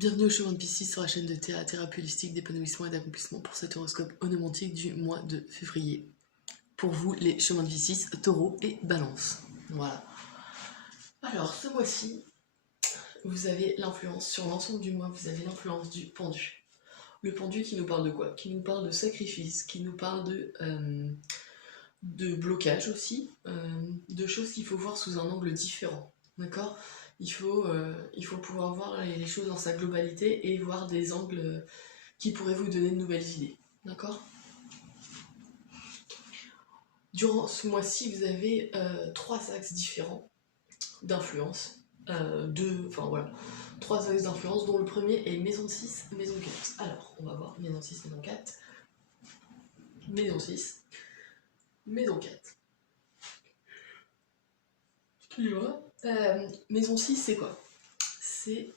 Bienvenue au chemin de Piscis sur la chaîne de thérapie holistique d'épanouissement et d'accomplissement pour cet horoscope onomantique du mois de février. Pour vous, les chemins de Piscis, taureau et balance. Voilà. Alors, ce mois-ci, vous avez l'influence, sur l'ensemble du mois, vous avez l'influence du pendu. Le pendu qui nous parle de quoi? Qui nous parle de sacrifice, qui nous parle de blocage aussi, de choses qu'il faut voir sous un angle différent. D'accord ? Il faut pouvoir voir les choses dans sa globalité et voir des angles qui pourraient vous donner de nouvelles idées. D'accord ? Durant ce mois-ci, vous avez 3 axes différents d'influence. 3 axes d'influence, dont le premier est maison 6, maison 4. Alors, on va voir maison 6, maison 4. Maison 6, maison 4. Maison 6, c'est quoi? C'est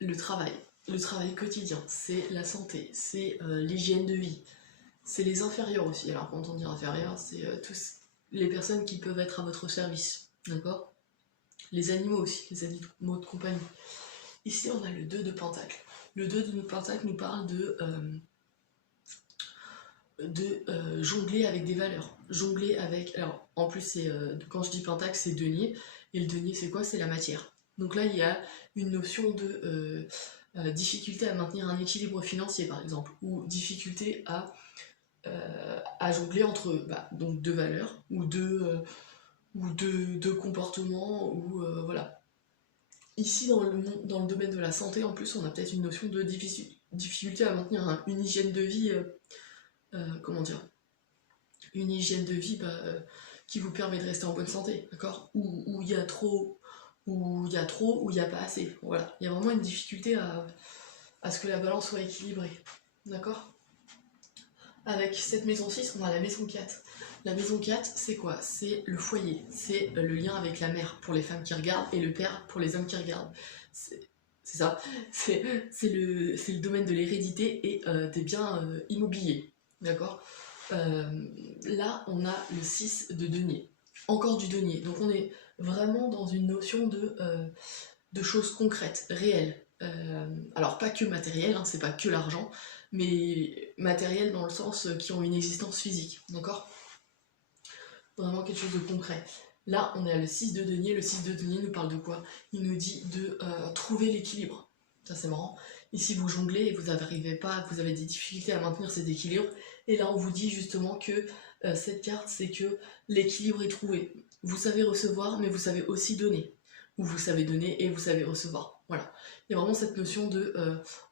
le travail quotidien, c'est la santé, c'est l'hygiène de vie, c'est les inférieurs aussi. Alors quand on dit inférieurs, c'est tous les personnes qui peuvent être à votre service, d'accord? Les animaux aussi, les animaux de compagnie. Ici on a le 2 de pentacle. Le 2 de pentacle nous parle de jongler avec des valeurs, jongler avec... Alors en plus c'est quand je dis pentacle c'est denier, et le denier c'est quoi? C'est la matière. Donc là il y a une notion de difficulté à maintenir un équilibre financier par exemple, ou difficulté à jongler entre donc deux valeurs, ou deux comportements, ou voilà. Ici dans le domaine de la santé en plus on a peut-être une notion de difficulté à maintenir une hygiène de vie, une hygiène de vie qui vous permet de rester en bonne santé, d'accord? Où il y a trop, où il y a pas assez. Voilà, il y a vraiment une difficulté à ce que la balance soit équilibrée, d'accord? Avec cette maison 6, on a la maison 4. La maison 4, c'est quoi? C'est le foyer, c'est le lien avec la mère pour les femmes qui regardent et le père pour les hommes qui regardent. C'est ça, c'est le domaine de l'hérédité et des biens immobiliers, d'accord? Là, on a le 6 de denier, encore du denier. Donc on est vraiment dans une notion de choses concrètes, réelles. Alors pas que matérielles, hein, c'est pas que l'argent, mais matérielles dans le sens qui ont une existence physique, d'accord? Vraiment quelque chose de concret. Là, on est à le 6 de denier. Le 6 de denier nous parle de quoi? Il nous dit de trouver l'équilibre. Ça, c'est marrant. Ici, vous jonglez et vous n'arrivez pas, vous avez des difficultés à maintenir cet équilibre. Et là, on vous dit justement que cette carte, c'est que l'équilibre est trouvé. Vous savez recevoir, mais vous savez aussi donner. Ou vous savez donner et vous savez recevoir. Voilà. Il y a vraiment cette notion de...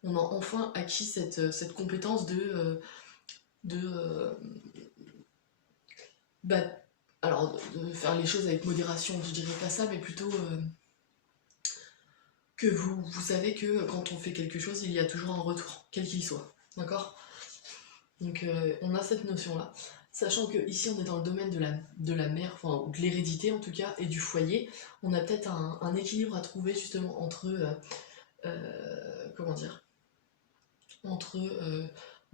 on a enfin acquis cette compétence alors, de faire les choses avec modération, je dirais pas ça, mais plutôt que vous savez que quand on fait quelque chose, il y a toujours un retour, quel qu'il soit, d'accord? Donc on a cette notion-là, sachant que ici on est dans le domaine de la mère, enfin de l'hérédité en tout cas, et du foyer. On a peut-être un équilibre à trouver justement entre, entre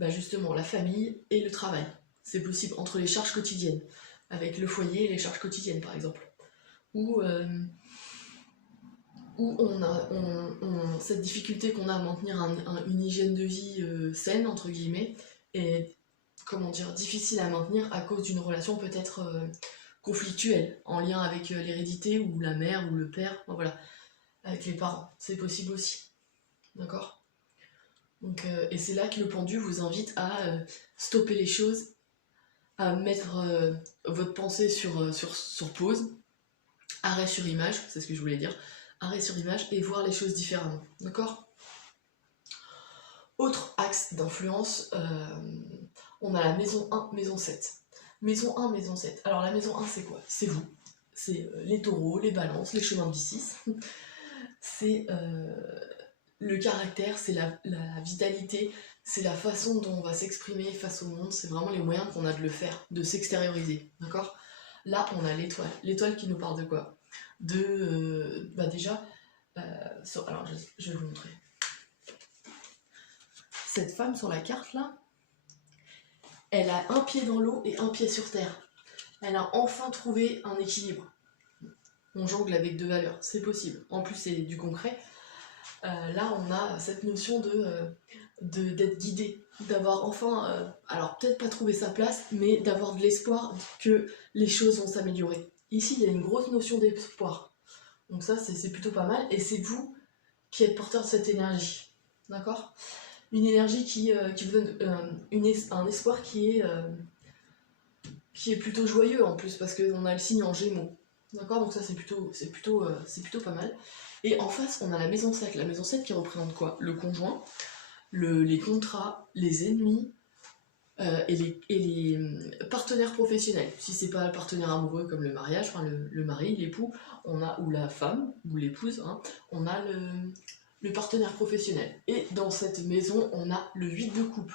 justement la famille et le travail. C'est possible, entre les charges quotidiennes, avec le foyer et les charges quotidiennes par exemple, où on a cette difficulté qu'on a à maintenir une hygiène de vie saine entre guillemets, et difficile à maintenir à cause d'une relation peut-être conflictuelle, en lien avec l'hérédité, ou la mère ou le père, voilà, avec les parents, c'est possible aussi, d'accord? Donc, et c'est là que le pendu vous invite à stopper les choses, à mettre votre pensée sur pause, arrêt sur image, c'est ce que je voulais dire, arrêt sur image et voir les choses différemment, d'accord? Autre axe d'influence, on a la maison 1, maison 7. Maison 1, maison 7. Alors la maison 1, c'est quoi? C'est vous, c'est les taureaux, les balances, les chemins de Piscis. C'est le caractère, c'est la vitalité, c'est la façon dont on va s'exprimer face au monde, c'est vraiment les moyens qu'on a de le faire, de s'extérioriser, d'accord? Là, on a l'étoile. L'étoile qui nous parle de quoi? Déjà, alors je vais vous montrer. Cette femme sur la carte là, elle a un pied dans l'eau et un pied sur terre. Elle a enfin trouvé un équilibre. On jongle avec deux valeurs, c'est possible. En plus, c'est du concret. là on a cette notion d'être guidé, d'avoir enfin, alors peut-être pas trouvé sa place, mais d'avoir de l'espoir que les choses vont s'améliorer. Ici, il y a une grosse notion d'espoir. Donc ça, c'est plutôt pas mal. Et c'est vous qui êtes porteur de cette énergie. D'accord? Une énergie qui vous donne un espoir qui est plutôt joyeux en plus, parce qu'on a le signe en Gémeaux. D'accord? Donc ça, c'est plutôt pas mal. Et en face, on a la maison 7. La maison 7 qui représente quoi? Le conjoint, les contrats, les ennemis, et les partenaires professionnels. Si c'est pas le partenaire amoureux comme le mariage, enfin le mari, l'époux, ou la femme, ou l'épouse, hein, on a le partenaire professionnel. Et dans cette maison, on a le 8 de coupe.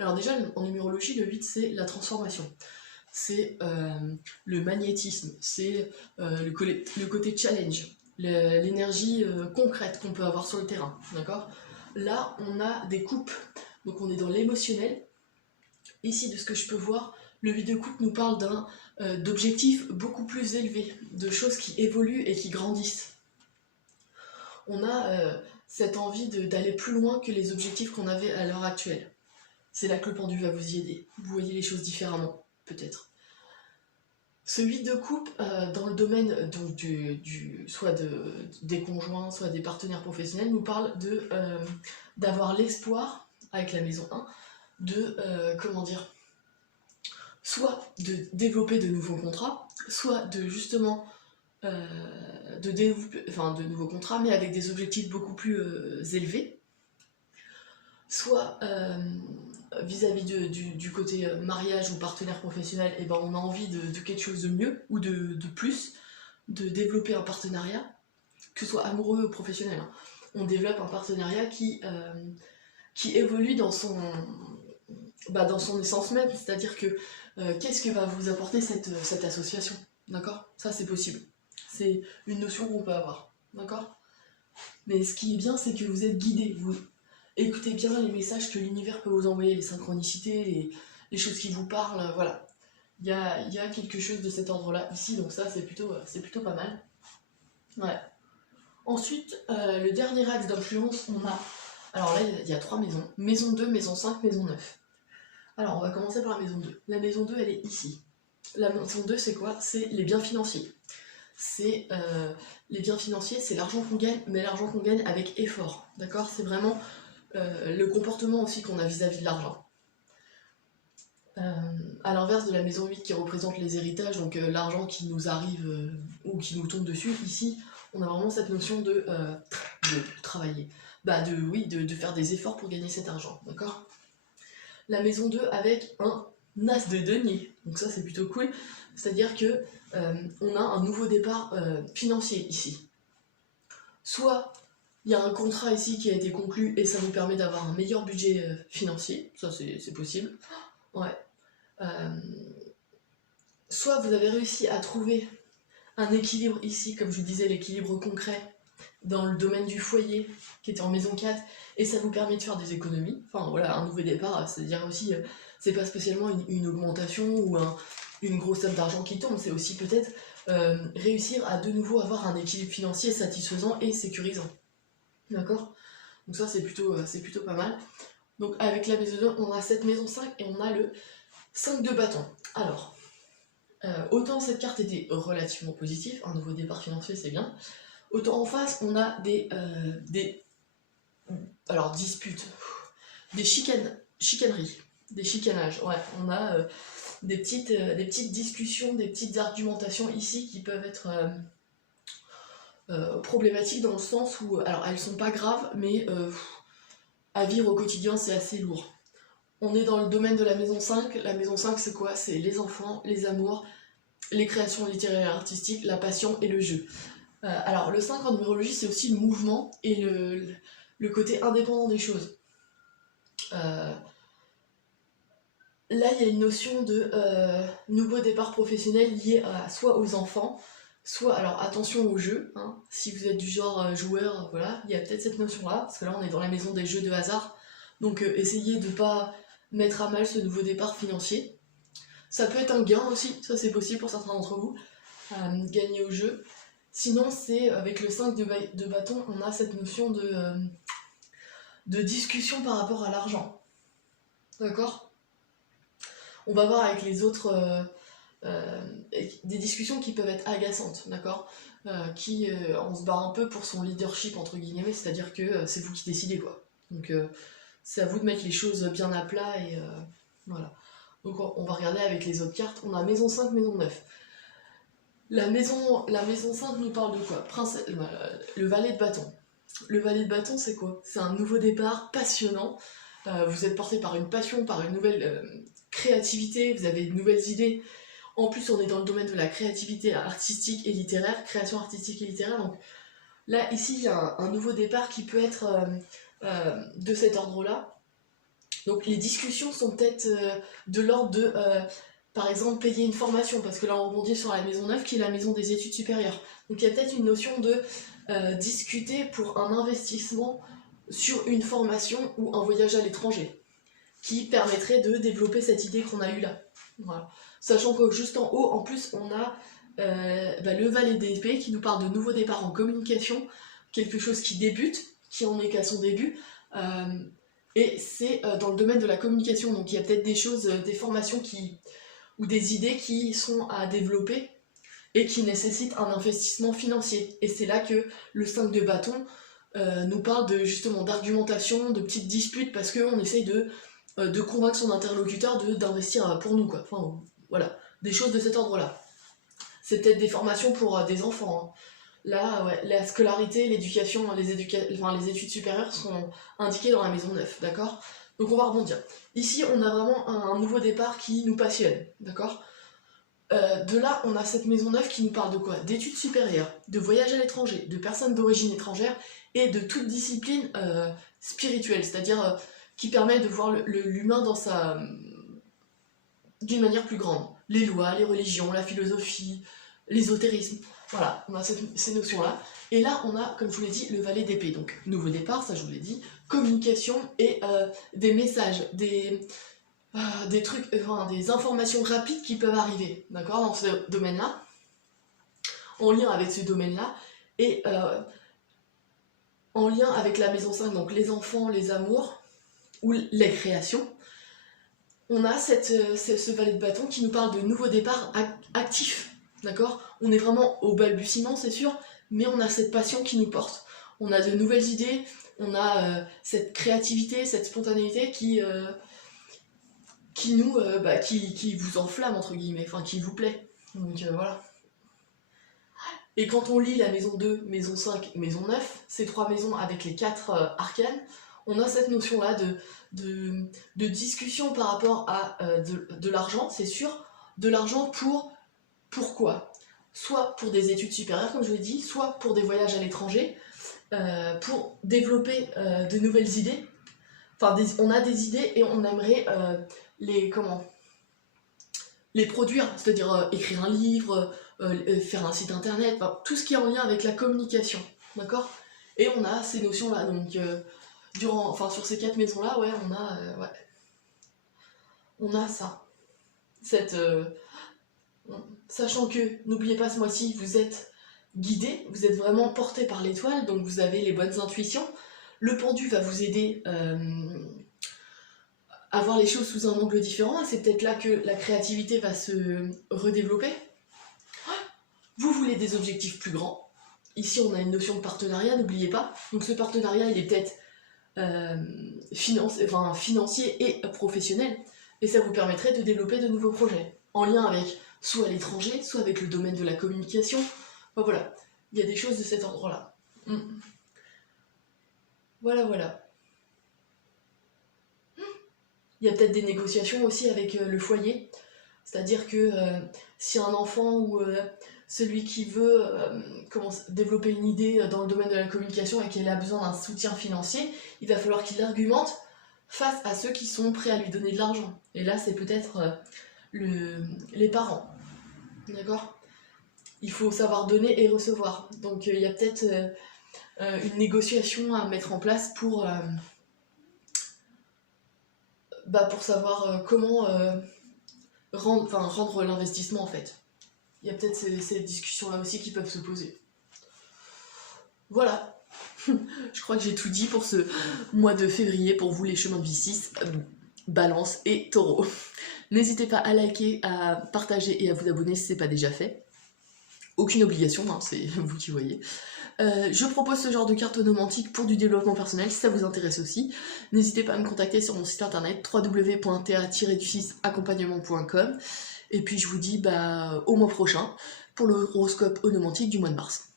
Alors déjà, en numérologie, le 8, c'est la transformation. C'est le magnétisme, c'est le côté challenge, l'énergie concrète qu'on peut avoir sur le terrain, d'accord? Là, on a des coupes, donc on est dans l'émotionnel. Ici, de ce que je peux voir, le 8 de coupe nous parle d'objectifs beaucoup plus élevés, de choses qui évoluent et qui grandissent. On a cette envie d'aller plus loin que les objectifs qu'on avait à l'heure actuelle. C'est là que le pendu va vous y aider. Vous voyez les choses différemment, peut-être. Ce 8 de coupe, dans le domaine donc, soit des conjoints, soit des partenaires professionnels, nous parle d'avoir l'espoir, avec la maison 1, soit de développer de nouveaux contrats, soit de justement de nouveaux contrats, mais avec des objectifs beaucoup plus élevés, soit vis-à-vis du côté mariage ou partenaire professionnel, et ben on a envie de quelque chose de mieux ou de plus, de développer un partenariat, que ce soit amoureux ou professionnel. Hein. On développe un partenariat qui évolue dans son essence même, c'est-à-dire que qu'est-ce que va vous apporter cette association, d'accord? Ça c'est possible, c'est une notion qu'on peut avoir, d'accord? Mais ce qui est bien, c'est que vous êtes guidé, vous écoutez bien les messages que l'univers peut vous envoyer, les synchronicités, les choses qui vous parlent, voilà. Il y a quelque chose de cet ordre-là ici, donc ça c'est plutôt pas mal. Ouais. Ensuite, le dernier axe d'influence, on a... Alors là, il y a 3 maisons. Maison 2, maison 5, maison 9. Alors, on va commencer par la maison 2. La maison 2, elle est ici. La maison 2, c'est quoi? C'est les biens financiers. Les biens financiers, c'est l'argent qu'on gagne, mais l'argent qu'on gagne avec effort. D'accord? C'est vraiment le comportement aussi qu'on a vis-à-vis de l'argent. À l'inverse de la maison 8 qui représente les héritages, donc l'argent qui nous arrive ou qui nous tombe dessus, ici, on a vraiment cette notion de travailler. De faire des efforts pour gagner cet argent, d'accord? La maison 2 avec un as de denier, donc ça c'est plutôt cool, c'est-à-dire que on a un nouveau départ financier ici. Soit il y a un contrat ici qui a été conclu et ça nous permet d'avoir un meilleur budget financier, ça c'est possible. Ouais. Soit vous avez réussi à trouver un équilibre ici, comme je vous disais, l'équilibre concret dans le domaine du foyer qui était en maison 4 et ça vous permet de faire des économies. Enfin voilà, un nouveau départ, c'est-à-dire aussi, c'est pas spécialement une augmentation ou une grosse somme d'argent qui tombe, c'est aussi peut-être réussir à de nouveau avoir un équilibre financier satisfaisant et sécurisant. D'accord? Donc ça c'est plutôt pas mal. Donc avec la maison 2, on a cette maison 5 et on a le 5 de bâton. Alors, autant cette carte était relativement positive, un nouveau départ financier c'est bien, autant en face on a des disputes, des chicaneries, des chicanages, ouais, on a des petites discussions, des petites argumentations ici qui peuvent être problématiques dans le sens où, alors elles sont pas graves, mais à vivre au quotidien c'est assez lourd. On est dans le domaine de la maison 5, la maison 5 c'est quoi? C'est les enfants, les amours, les créations littéraires et artistiques, la passion et le jeu. Alors le 5 en numérologie c'est aussi le mouvement et le côté indépendant des choses. Là il y a une notion de nouveau départ professionnel lié soit aux enfants, soit, alors attention aux jeux, hein, si vous êtes du genre joueur, voilà, il y a peut-être cette notion-là, parce que là on est dans la maison des jeux de hasard, donc essayez de ne pas mettre à mal ce nouveau départ financier. Ça peut être un gain aussi, ça c'est possible pour certains d'entre vous, gagner au jeu. Sinon, c'est avec le 5 de bâton, on a cette notion de discussion par rapport à l'argent. D'accord? On va voir avec les autres des discussions qui peuvent être agaçantes, d'accord? On se bat un peu pour son leadership, entre guillemets, c'est-à-dire que c'est vous qui décidez, quoi. Donc c'est à vous de mettre les choses bien à plat et voilà. Donc on va regarder avec les autres cartes. On a maison 5, maison 9. La maison 5 nous parle de quoi? Le valet de bâton. Le valet de bâton, c'est quoi? C'est un nouveau départ passionnant. Vous êtes porté par une passion, par une nouvelle créativité, vous avez de nouvelles idées. En plus, on est dans le domaine de la créativité artistique et littéraire, création artistique et littéraire. Donc là, ici, il y a un nouveau départ qui peut être de cet ordre-là. Donc les discussions sont peut-être de l'ordre de, par exemple, payer une formation, parce que là, on rebondit sur la maison 9, qui est la maison des études supérieures. Donc il y a peut-être une notion de discuter pour un investissement sur une formation ou un voyage à l'étranger, qui permettrait de développer cette idée qu'on a eue là. Voilà. Sachant que juste en haut, en plus, on a le valet d'épée qui nous parle de nouveaux départs en communication, quelque chose qui débute, qui en est qu'à son début, et c'est dans le domaine de la communication, donc il y a peut-être des choses, des formations ou des idées qui sont à développer et qui nécessitent un investissement financier. Et c'est là que le 5 de bâton nous parle justement d'argumentation, de petites disputes, parce qu'on essaye de convaincre son interlocuteur d'investir pour nous, quoi. Enfin, voilà, des choses de cet ordre-là. C'est peut-être des formations pour des enfants. Hein. Là, ouais, la scolarité, l'éducation, les études supérieures sont indiquées dans la maison 9, d'accord? Donc on va rebondir. Ici, on a vraiment un nouveau départ qui nous passionne, d'accord? De là, on a cette maison 9 qui nous parle de quoi? D'études supérieures, de voyage à l'étranger, de personnes d'origine étrangère et de toute discipline spirituelle, c'est-à-dire qui permet de voir l'humain d'une manière plus grande. Les lois, les religions, la philosophie, l'ésotérisme, voilà, on a ces notions-là. Et là, on a, comme je vous l'ai dit, le valet d'épée. Donc, nouveau départ, ça je vous l'ai dit, communication et des messages, des trucs, des informations rapides qui peuvent arriver, d'accord, dans ce domaine-là, en lien avec ce domaine-là, et en lien avec la maison 5, donc les enfants, les amours, ou les créations, on a ce valet de bâton qui nous parle de nouveaux départs actifs, d'accord? On est vraiment au balbutiement, c'est sûr, mais on a cette passion qui nous porte. On a de nouvelles idées, on a cette créativité, cette spontanéité qui vous enflamme, entre guillemets, enfin qui vous plaît. Donc voilà. Et quand on lit la maison 2, maison 5, maison 9, ces trois maisons avec les 4 arcanes, on a cette notion-là de discussion par rapport à de l'argent, c'est sûr, de l'argent pourquoi? Soit pour des études supérieures, comme je l'ai dit, soit pour des voyages à l'étranger, pour développer de nouvelles idées. Enfin, on a des idées et on aimerait les produire, c'est-à-dire écrire un livre, faire un site internet, tout ce qui est en lien avec la communication, d'accord? Et on a ces notions-là, donc sur ces 4 maisons-là, ouais, on a ça. Sachant que, n'oubliez pas ce mois-ci, vous êtes guidé, vous êtes vraiment porté par l'étoile, donc vous avez les bonnes intuitions. Le pendu va vous aider à voir les choses sous un angle différent, et c'est peut-être là que la créativité va se redévelopper. Vous voulez des objectifs plus grands. Ici, on a une notion de partenariat, n'oubliez pas. Donc ce partenariat, il est peut-être financier et professionnel, et ça vous permettrait de développer de nouveaux projets, en lien avec soit l'étranger, soit avec le domaine de la communication. Enfin, voilà, il y a des choses de cet ordre-là. Voilà. Il y a peut-être des négociations aussi avec le foyer, c'est-à-dire que si un enfant ou celui qui veut développer une idée dans le domaine de la communication et qu'il a besoin d'un soutien financier, il va falloir qu'il argumente face à ceux qui sont prêts à lui donner de l'argent. Et là, c'est peut-être les parents. D'accord? Il faut savoir donner et recevoir. Donc il y a peut-être une négociation à mettre en place pour savoir comment rendre l'investissement, en fait. Il y a peut-être ces discussions-là aussi qui peuvent se poser. Voilà. Je crois que j'ai tout dit pour ce mois de février, pour vous les chemins de vie 6, Balance et Taureau. N'hésitez pas à liker, à partager et à vous abonner si ce n'est pas déjà fait. Aucune obligation, hein, c'est vous qui voyez. Je propose ce genre de carte onomantique pour du développement personnel, si ça vous intéresse aussi. N'hésitez pas à me contacter sur mon site internet www.ta-accompagnement.com. Et puis je vous dis au mois prochain pour le horoscope onomantique du mois de mars.